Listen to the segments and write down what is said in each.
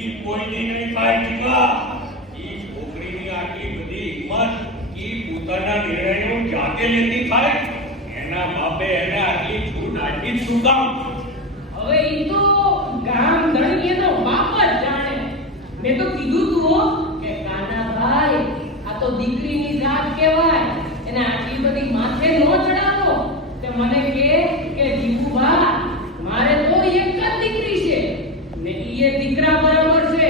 ઈ કોઈની નહીં થાય જીવા. ઈ છોકરીની આટલી બધી હિંમત ઈ પોતાના નિર્ણયો જાતે લેતી થાય. એના બાપે એને આટલી છૂટ આપી શું કામ? હવે ઈ તો ગામ ધણીએનો બાપ જ જાણે. મેં તો કીધું તું કે કાનાભાઈ આ તો દીકરીની જાત કહેવાય, એને આટલી બધી માથે નો ચડાવો. તે મને કે જીવુભા મારે તો એક જ દીકરી છે ને ઈ એ દીકરા બરાબર છે.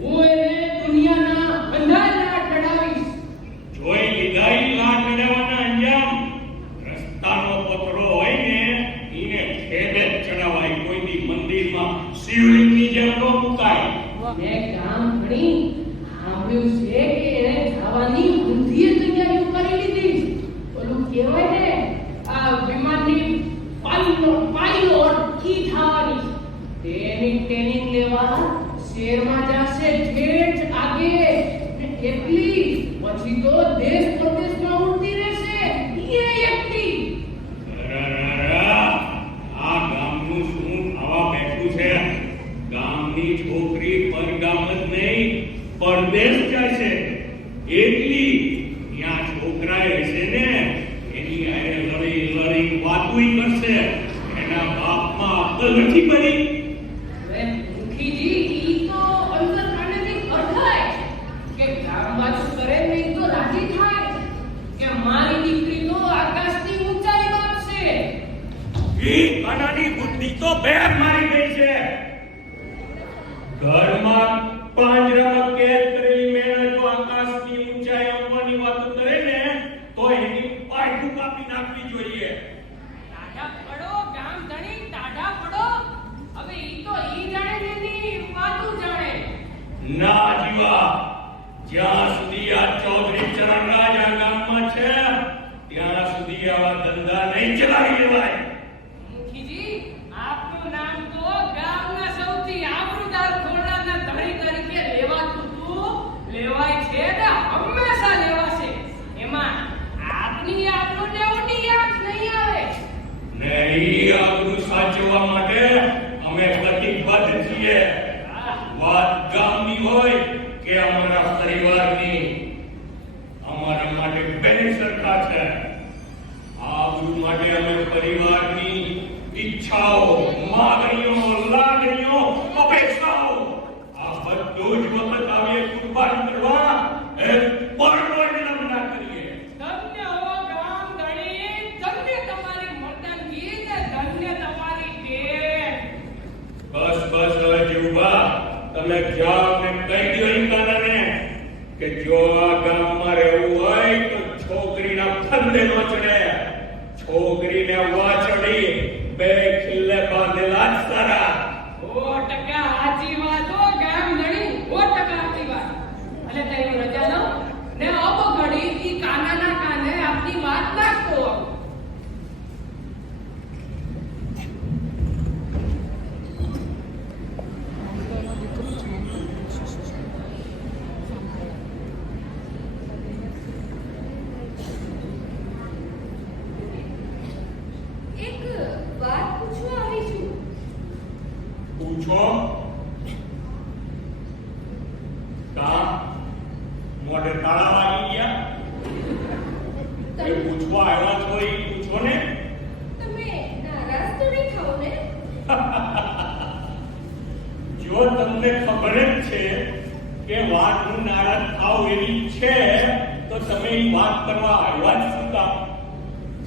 હું એને દુનિયાના બધા લાડ ચડાવીશ. જોઈ લીધા ઈ લાડ ચડાવવાના અંજામ. રસ્તાનો પથરો હોય ને ઈને ખેડે ચડાવાય. કોઈની મંદિરમાં શિવલિંગની જેમ નો મુકાય. મેં ગામ ઘણી સાંભળ્યું છે કે એને જવાની બુદ્ધિએ તૈયારીઓ કરી લીધી. ઓલું કહેવાય ને આ વિમાનની પાયલોટ કી થવાની. તેની ટ્રેનિંગ લેવા શહેરમાં જશે ઠેઠ આગે ને એટલી પછી તો દેશ પ્રદેશમાં ઉડતી રહેશે એ એકટી. આ ગામનું શું આવા બેઠું છે? ગામની છોકરી પરગામ જ નહીં પરદેશ જાય છે. એટલી ત્યાં છોકરા હશે ને એની આરે લડી વાતુઈ કરશે. એના બાપમાં અક્કલ નથી પડી. હવે મુખીજી ઈ તો અંદર કાનેથી અડધાય કે ગામ બાજુ કરે ને ઈ તો રાજી થાય કે મારી દીકરી તો આકાશની ઊંચાઈ માપશે. ઈ કાનાની બુદ્ધિ તો બેર મારી ગઈ છે. ઘરમાં પાંજરામાં કેદ કરેલી મેણા જો આકાશની ઊંચાઈ આવવાની વાત કરે ને તો એની પાયઠું કાપી નાખવી જોઈએ. ટાઢા પડો ગામ ધણી, ટાઢા પડો. હવે ઈ તો ઈ જાણે ને એની વાતું જાણે. ના જીવા, જ્યાં સુધી આ ચૌધરી ચરણરાજ આ ગામમાં છે ત્યાં સુધી આવા ધંધા નહીં ચલાવી લેવાય. મુખીજી આપનું નામ તો ગામના સૌથી આબરૂદાર ખોરડાના ધણી તરીકે લેવાતું લેવાય છે ને હંમેશા લેવાશે. એમાં આપની આપણું ને ઊંડી યાદ નહીં આવે. ને ઈ આબરૂ સાચવવા માટે અમે પ્રતિબદ્ધ છીએ. વાત ગામની હોય કે અમારા પરિવારની, અમારા માટે બેની સરખા છે. આબરૂ માટે અમે પરિવારની ઈચ્છાઓ, માગણીઓ, લાગણીઓ, અપેક્ષાઓ આ બધું જ વખત આવીએ કુરબાન કરવા એ પરનો વિલંબ ના કરીએ. ધન્ય હો ગામ ધણી, ધન્ય તમારી મર્દાનગી ને ધન્ય તમારી ટેવ. બસ બસ હવે જીવબા, તમે જાઓ ને કહી દો ઈ કાનાને કે જો આ ગામમાં રહેવું હોય તો છોકરીના ફંદે નો ચડે. છોકરીને વાછડી બે ખિલ્લે બાંધેલા જ સારા. 100% સાચી વાત હો ગામ ધણી, 100% સાચી વાત. અને તેની રજા લો ને અબ ઘડી ઈ કાનાના કાને આપની વાત નાખતો. એક વાત પૂછવા આવી છું. પૂછો. કા મોઢે તાળા વાગી ગયા? એ પૂછવા આવ્યા છો એ પૂછો ને. તમે નારાજ તો નહીં થાઓ ને? જો તમને ખબર જ છે કે વાત હું નારાજ થાવ એવી છે તો તમે એ વાત કરવા આવ્યા જ શું કામ?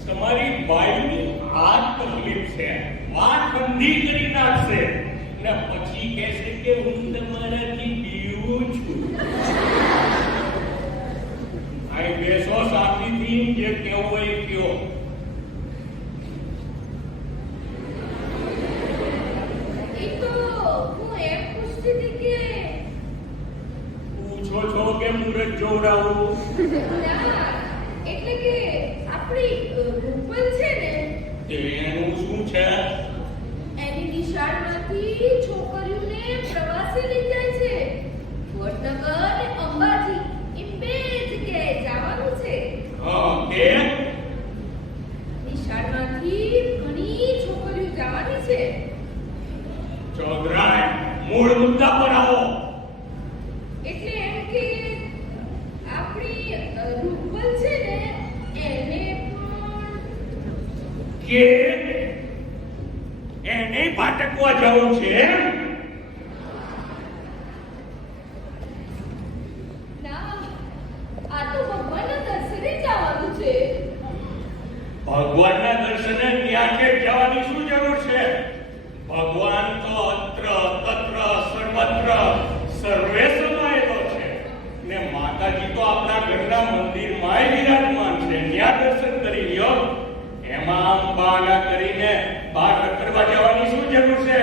તમારી બાઈની આ તકલીફ છે, વાત બંધી કરી નાખશે ને પછી કહેશે કે હું તમારાથી બીવું છું. આ બેસો શાંતિથી, જે કહેવું હોય એ કહો. એ તો હું એમ પૂછતી હતી કે પૂછો છો કે મુરત જોડાવું? ના, એટલે કે આપણી રૂપલ છે ને એનું શું છે? એની નિશાળમાંથી છોકરીઓને પ્રવાસે લઈ જાય છે. વડનગર અને અંબાજી એમ બે જગ્યાએ જવાનું છે. હા કે નિશાળમાંથી ઘણી છોકરીઓ જવાની છે. ચૌધરાય, મૂળ મુદ્દા પર આવો. કે એને ભાટકવા જવું છે? ના, આ તો ભગવાનના દર્શને જવાનું છે. ભગવાનના દર્શને ત્યાં કે જવાની શું જરૂર છે? ભગવાન તો અત્ર તત્ર સર્વત્ર સર્વે સમાયેલો છે ને માતાજી તો આપણા ઘરના મંદિરમાં વિરાજમાન છે. ત્યાં દર્શન કરી લ્યો. એમાં આમ બહાના કરીને બહાર કરવા જવાની શું જરૂર છે?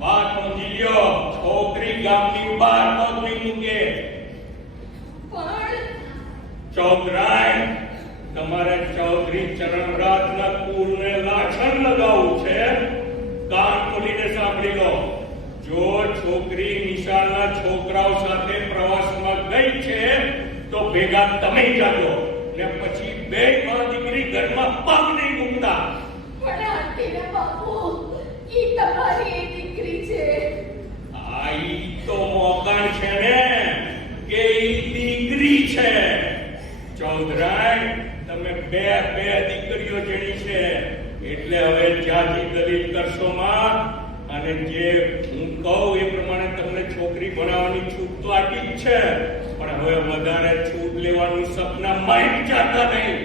વાત સમજી લ્યો. છોકરી ગામની બહાર નોકરી મૂકે. પણ ચૌધરાય, તમારે ચૌધરી ચરણરાજના કુળને લાછન લગાવવું છે. કાન ખોલીને સાંભળી લો. જો છોકરી નિશાળના છોકરાઓ સાથે પ્રવાસમાં ગઈ છે તો ભેગા તમે જાજો ને પછી બે માં દીકરી ઘરમાં પગ નહીં મૂકતા. પણ આંટી ને બાપુ, ઈ તમારી એ દીકરી છે. આ ઈ તો મોકાણ છે ને કે ઈ દીકરી છે. ચૌધરાય, તમે બે દીકરીઓ જેની છે એટલે હવે જ્યાંથી દલીલ કરશો માં, અને જે હું કહું એ પ્રમાણે તમને છોકરી ભણાવવાની છૂટ તો આપી જ છે, પણ હવે વધારે છૂટ લેવાનું સપના માં વિચારતા નહીં.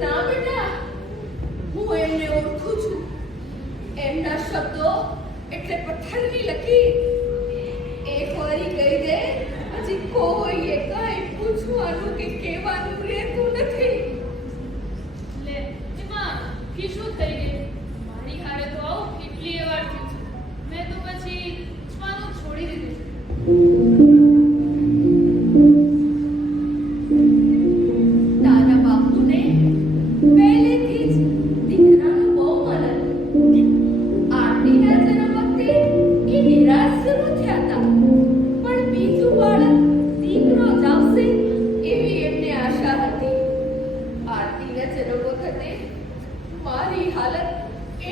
ના બેટા, હું એમને ઓળખું છું. એમના શબ્દો એટલે પથ્થરની લકીર. એક વારી કહી દે પછી કોઈએ કઈ પૂછવાનું કે કહેવાનું રહેતું નથી. લે એમાં કી શું થઈ ગયું? મારી હારે તો આવું કેટલી વાર થયું છે. મેં તો પછી પૂછવાનું છોડી દીધું છે. તારા બાપુને પહેલેથી જ દીકરાનું બહુ મન હતું. આરતીના જન્મ વખતે એ નિરાશ જરૂર થયા હતા, પણ બીજું બાળક દીકરો જ આવશે એવી એમને આશા હતી. આરતીના જન્મ વખતે મારી હાલત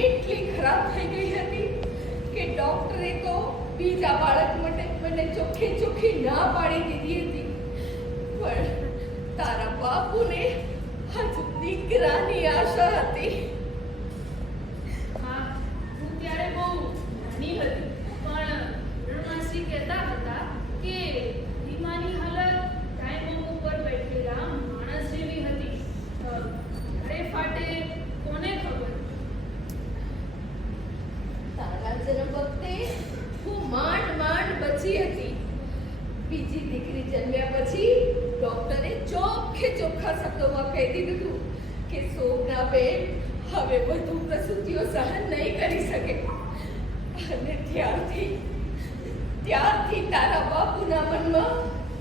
એટલી ખરાબ થઈ ગઈ હતી કે ડોક્ટરે તો બીજા બાળક માટે મને ચોખ્ખી ના પાડી દીધી હતી. પણ તારા બાપુને હજુ દીકરાની આશા હતી. હા, હું ત્યારે બહુ નાની હતી, પણ રણમાસી કહેતા હતા કે રીમાની હાલત ટાઈમ ઉપર બેઠેલા માણસ જેવી હતી. અરે ફાટે કોને ખબર? તારા જન્મ વખતે હું માંડ બચી હતી. બીજી દીકરી જન્મ્યા પછી ડોક્ટરે ચોખ્ખા શબ્દોમાં કહી દીધું કે સોગના બેન હવે વધુ પ્રસૂતિઓ સહન નહીં કરી શકે. અને ત્યારથી તારા બાપુના મનમાં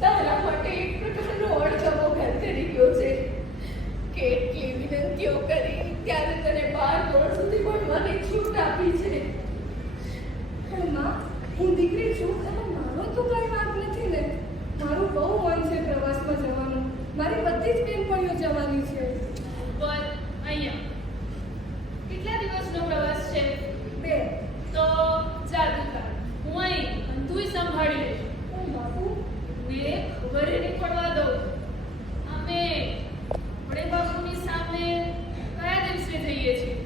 તારા માટે એક પ્રકારનો અણગમો ઘર કરી ગયો છે. કેટલી વિનંતીઓ કરી ત્યારે તને 12 ધોરણ સુધી ભણવાની છૂટ આપી છે. પણ માં, હું દીકરી છું, એમાં મારો તો કઈ વાંક નથી ને. મારું બહુ મન છે પ્રવાસમાં જવાનું. મારી બધી જ બેનપણીઓ જવાની છે. પણ અહીંયા કેટલા દિવસનો પ્રવાસ છે? 2. તો જાદુ કર, હું અહીં અને તુંય સંભાળી લેજો. પણ બાપુ, એ ખબર નહીં પડવા દઉં. અમે આપણે બાપુની સામે કયા દિવસે જઈએ છીએ?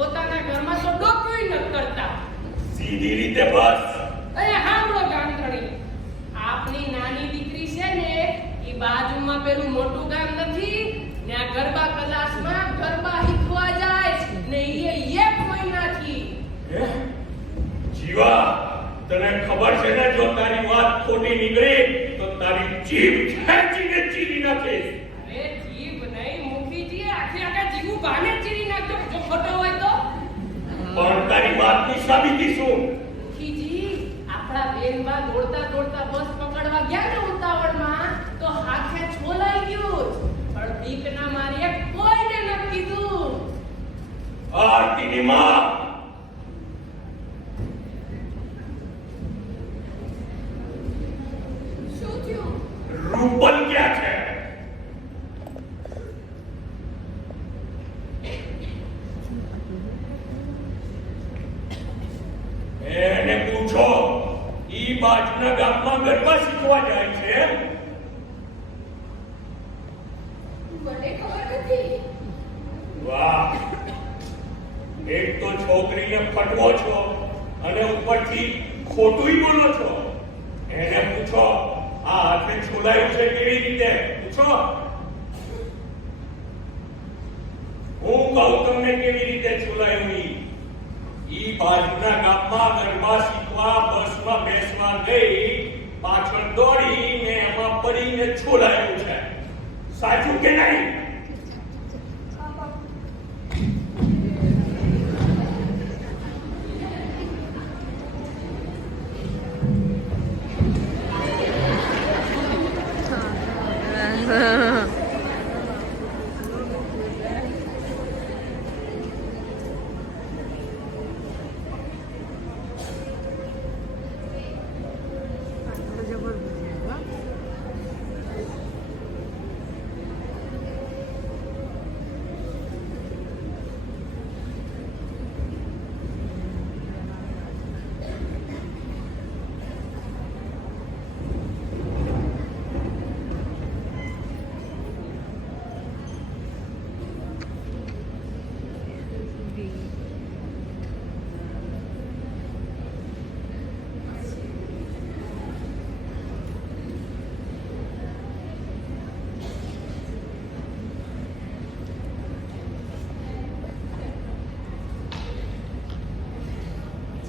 પોતાના ઘરમાં તો ડોક્યુય નથી કરતા. સીધી રીતે બસ. અરે હાંભળો ગામધણી, આપની નાની દીકરી છે ને ઈ બાજુમાં પેલું મોટું ગામ નથી ત્યાં ગરબા ક્લાસમાં ગરબા શીખવા જાય ને ઈ 1 મહિનાથી. હે? જીવા, તને ખબર છે ને જો તારી વાત ખોટી નીકળી તો તારી જીભ ખેંચીને ચીરી નાખીશ. અરે જીભ નહીં મુખીજી, આખે જીવું બાને ચીરી નાખજો જો ખોટો હોય તો. પણ તારી વાતની સાબિતી શું? મુખીજી, આપણા બેનબા દોડતા દોડતા બસ પકડવા ગયા ને ઉતાવળમાં તો હાથે છોલાઈ ગયું પણ બીકના મારીએ કોઈને ન કીધું. આરતીની માં, શું થયું? રૂપલ ક્યાં છે? એને પૂછો, ઈ બાજુના ગામમાં ગરબા શીખવા જાય છે. મને ખબર નથી. વાહ, એક તો છોકરીને ફટવો છો અને ઉપરથી ખોટુંય બોલો છો. એને પૂછો આ હાથે છોલાયું છે કેવી રીતે? પૂછો. હું કહું તમને કેવી રીતે છોલાયું. ઈ બાજુના ગામમાં ગરબા શીખવા બસમાં બેસવા ગઈ, પાછળ દોડીને એમાં પડીને છોલાયું છે. સાચું કે નહીં?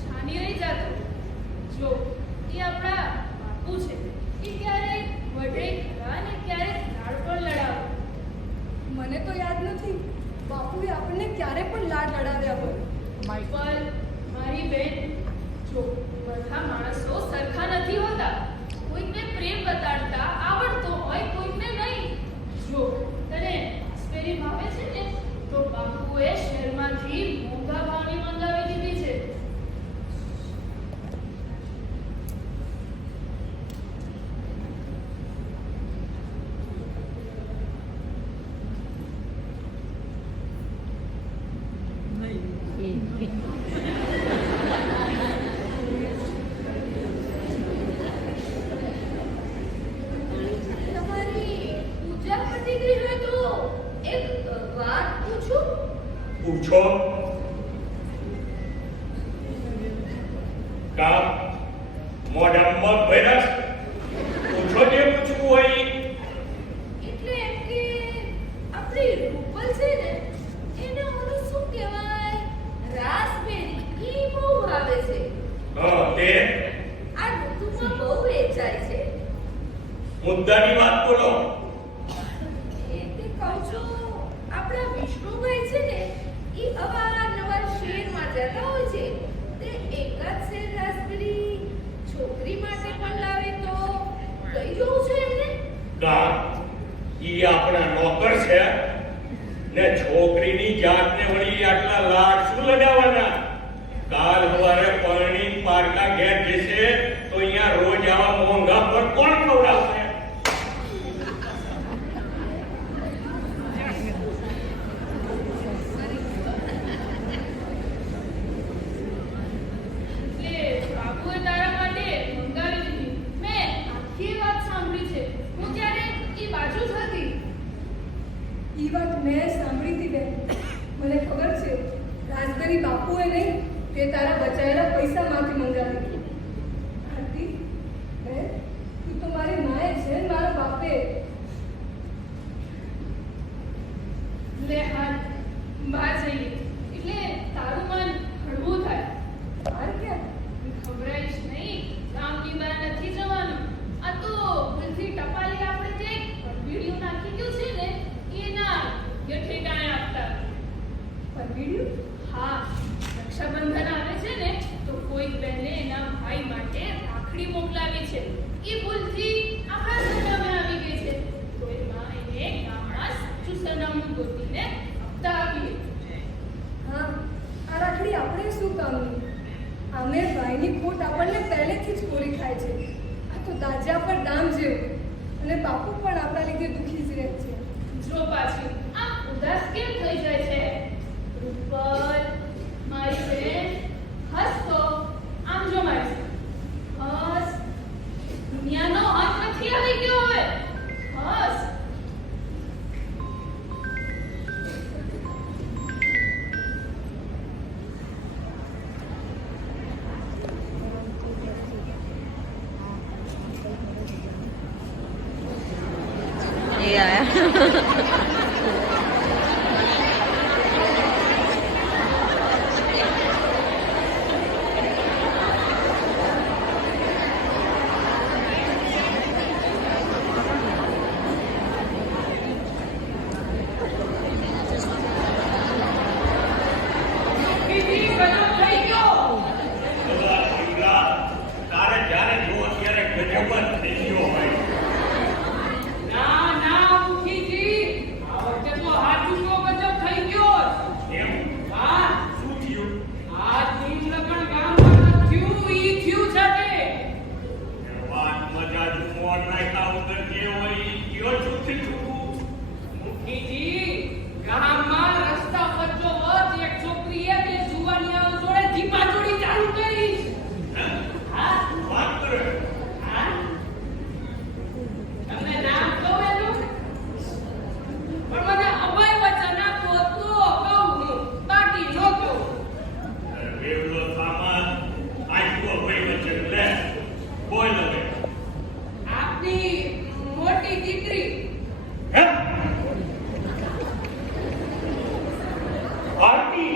છાની રહી જાતો. જો એ આપણા બાપુ છે, એ ક્યારેક વઢે ખરા ને ક્યારેક લાડ પણ લડાવે. મને તો યાદ નથી બાપુએ આપણને ક્યારે પણ લાડ લડાવ્યા હોય. પણ મારી બેન, જો બધા માણસો સરખા નથી હોતા. કોઈકને પ્રેમ બતાડતા આવડતો હોય, કોઈકને નહીં. જો તને સ્પેરી ભાવે છે ને તો બાપુએ શહેરમાંથી મોંઘા ભાવની મંગાવી દીધી છે. તમારી પૂજા પતી ગઈ હોય તો એક વાત પૂછું? પૂછો. કામ મોઢામાં ભર્યા છે. પૂછો જે પૂછવું હોય. એટલે એમ કે આપણી રૂપલ છે ને એને ઓલું શું કહેવાય, રાસબેરી ઈ બહુ ભાવે છે. હા, તે આ ઋતુમાં બહુ વેચાય છે. મુદ્દાની વાત બોલો. એટલે કહું છું, આપણા વિષ્ણુભાઈ છે ને ઈ અવારનવાર શહેરમાં જતા હોય છે. તે એકાદ શેર રાસબેરી છોકરી માટે પણ લાવે તો લઈ જવું છે એમને? કામ ઈ આપણા નોકર છે ને છોકરીની જાતને વળી આટલા લાડ શું લગાવવાના? કાલ સવારે પરણી પારકા ઘેર જશે તો અહીંયા રોજ આવા મોંઘા પર કોણ ખવડાવશે? એટલે બાપુએ તારા માટે મંગાવી દીધી. મેં આખી વાત સાંભળી છે. હું ત્યારે એ બાજુ જ હતી. ઈ વાત મેં સાંભળી હતી બેન. મને ખબર છે રાસબેરી બાપુએ નહીં, તે તારા બચાવેલા પૈસામાંથી મંગાવી. આરતી, તું તો મારી માએ છે ને મારા બાપે. લે હાલ બહાર જઈએ એટલે તારું મન હળવું થાય. બહાર ક્યાં? ખબરાઈશ નહીં, ગામની બહાર નથી જવાનું. આ તો ભૂલથી ટપાલી આપણે જે વિડીયો નાખી ગયું છે ને એના ઠેકાણે આપતા. પરબીડ્યું? હા, રક્ષાબંધન આવે છે ને તો કોઈક બહેને એના ભાઈ માટે રાખડી મોકલાવી છે. એ ભૂલથી આપણા સરનામે આવી ગઈ છે તો એમાં એને ગામડા સાચું સરનામું ગોતીને આપતા આપીએ. હા, આ રાખડી આપણે શું કામની? આમે ભાઈની ખોટ આપણને પહેલેથી જ પૂરી થાય છે. આ તો દાજા પર દામ જેવું, અને બાપુ પણ આપણા લીધે દુઃખી જ રહે છે. જો પાછું આમ ઉદાસ કેમ થઈ જાય છે? રૂપલ, મારી બેન, હસ તો. આમ જો મારી હસ. દુનિયાનો અંત નથી આવી ગયો હવે. હસ. ये आया દીદી ગજબ થઈ ગયો. તારે જ્યારે જો અત્યારે ગજબ જ થઈ ગયો હોય. ના ના મુખીજી, આ વખતે તો હાથુનો ગજબ થઈ ગયો. એમ હા, શું થયું? આ દિન લગન ગામમાં થયું ઈ થયું છે કે વાત મજા જુમોર નાખ્યા વગર જે હોય ઈ કયો જુઠ્ઠી છૂટું. મુખીજી, ગામમાં રસ્તા વચ્ચોવચ એક છોકરીએ બે જુવાનિયાઓ જોડે ધીપાચોડી ચાલુ કરી. હા વાત કરે. હા, તમને નામ કહું એનું? પણ મને અભય વચન આપો તો કહું હું, બાકી ન કહું. વેવલો સામાન આખો ભાઈ વચ્ચે લે બોલ હવે. આપની મોટી દીકરી. હે? આરતી,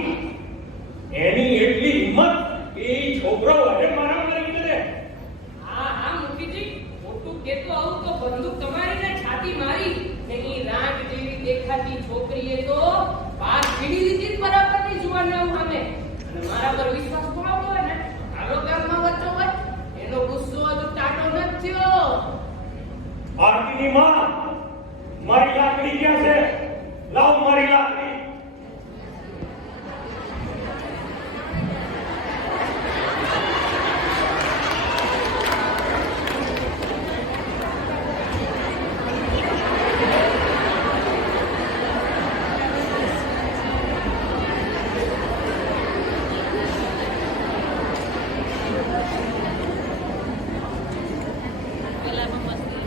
એની એટલી હિંમત કે ઈ છોકરો અરે મારામારી કરે. હા હા મુખીજી, મોટું કેતો આવું તો બંદૂક તમારીને છાતી મારી. એની રાંગ જેવી દેખાતી છોકરીએ તો વાત ભીડી દીધી જ બરાબરની જુવાનિયાઓ સામે. અને મારા પર વિશ્વાસ પાડવો હોય ને, હાલો ગામમાં વચ્ચો વચ. એનો ગુસ્સો હજુ ટાટો નથી થયો. આરતીની માં, મારી લાકડી ક્યાં છે? લાવ મારી લાકડી. પેલામાં મસ્તી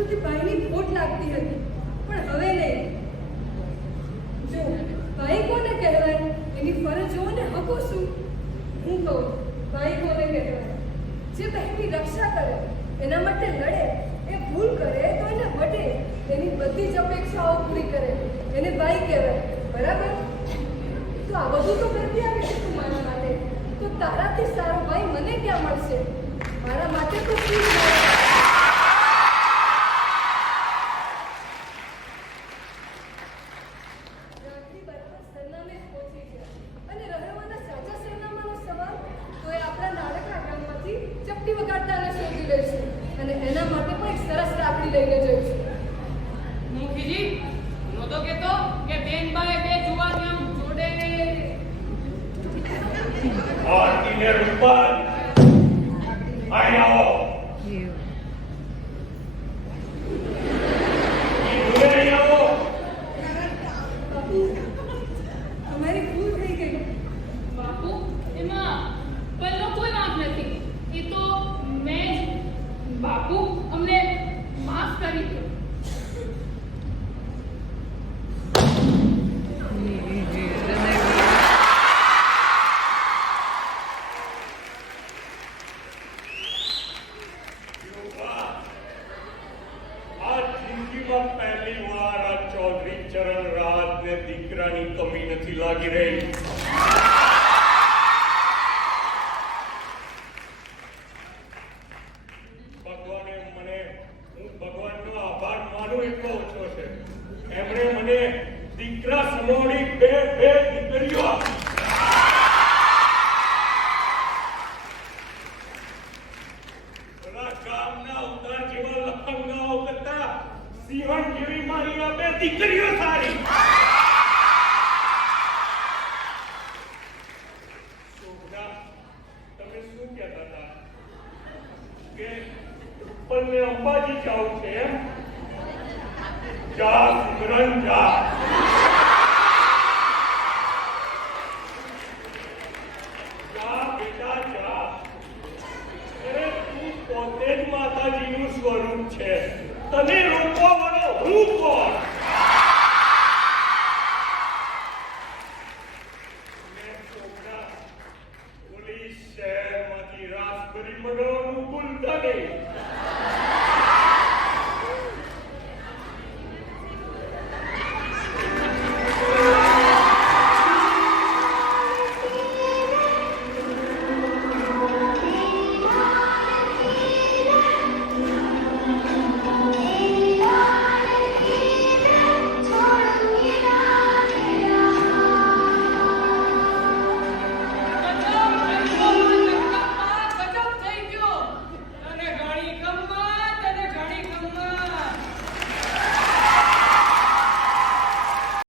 સુધી ભાઈની ખોટ લાગતી હતી, પણ હવે નહીં. જો ભાઈ કોને કહેવાય, એની ફરજો અને હકો શું? હું કહું, ભાઈ કોને કહેવાય? જે બહેનની રક્ષા કરે, એના માટે લડે, એ ભૂલ કરે તો એને વટે, એની બધી જ અપેક્ષાઓ પૂરી કરે, એને ભાઈ કહેવાય. બરાબર? તો આ બધું તો કરતી આવી છે તું મારા માટે, તો તારાથી સારો ભાઈ મને ક્યાં મળશે? મારા માટે તો શું છે? રાખડી બરાબર સરનામે જ પહોંચી છે, અને રહેવાના સાચા સરનામાનો સવાલ તો એ આપણા નાનકડા ગામમાંથી ચપટી વગાડતાને શોધી લઈશું, અને એના માટે પણ એક સરસ રાખડી લઈને જઈશું. મુખીજી, નહોતો કહેતો કે બેનબાએ બે જુવાની આમ જોડે. આરતીને રૂપાલ અહીં આવો. અહીં આવો. બાપુ, અમારી ભૂલ થઈ ગઈ. બાપુ, એમાં પહેલો કોઈ વાંક નથી. એ તો મેં જ. બાપુ, અમને માફ કરી દો. આ જિંદગીમાં પહેલી વાર આ ચૌધરી ચરણ રાજને દીકરાની કમી નથી લાગી રહી. ભગવાને મને, હું ભગવાનનો આભાર માનું એટલો ઓછો છે. એમણે મને દીકરા સમોડી બે દીકરીઓ આપી. પેલા ગામના ઉતાર જેવા લફંગાઓ કરતા સિંહણ જેવી મારી આ બે દીકરીઓ સારી. છોકરા, તમે શું કહેતા હતા કે ઉપરને અંબાજી જાવું છે એમ? જા સિમરન જા. જા બેટા જા. અરે તું પોતે જ માતાજીનું સ્વરૂપ છે, તને રોકવા વાળો હું કોણ?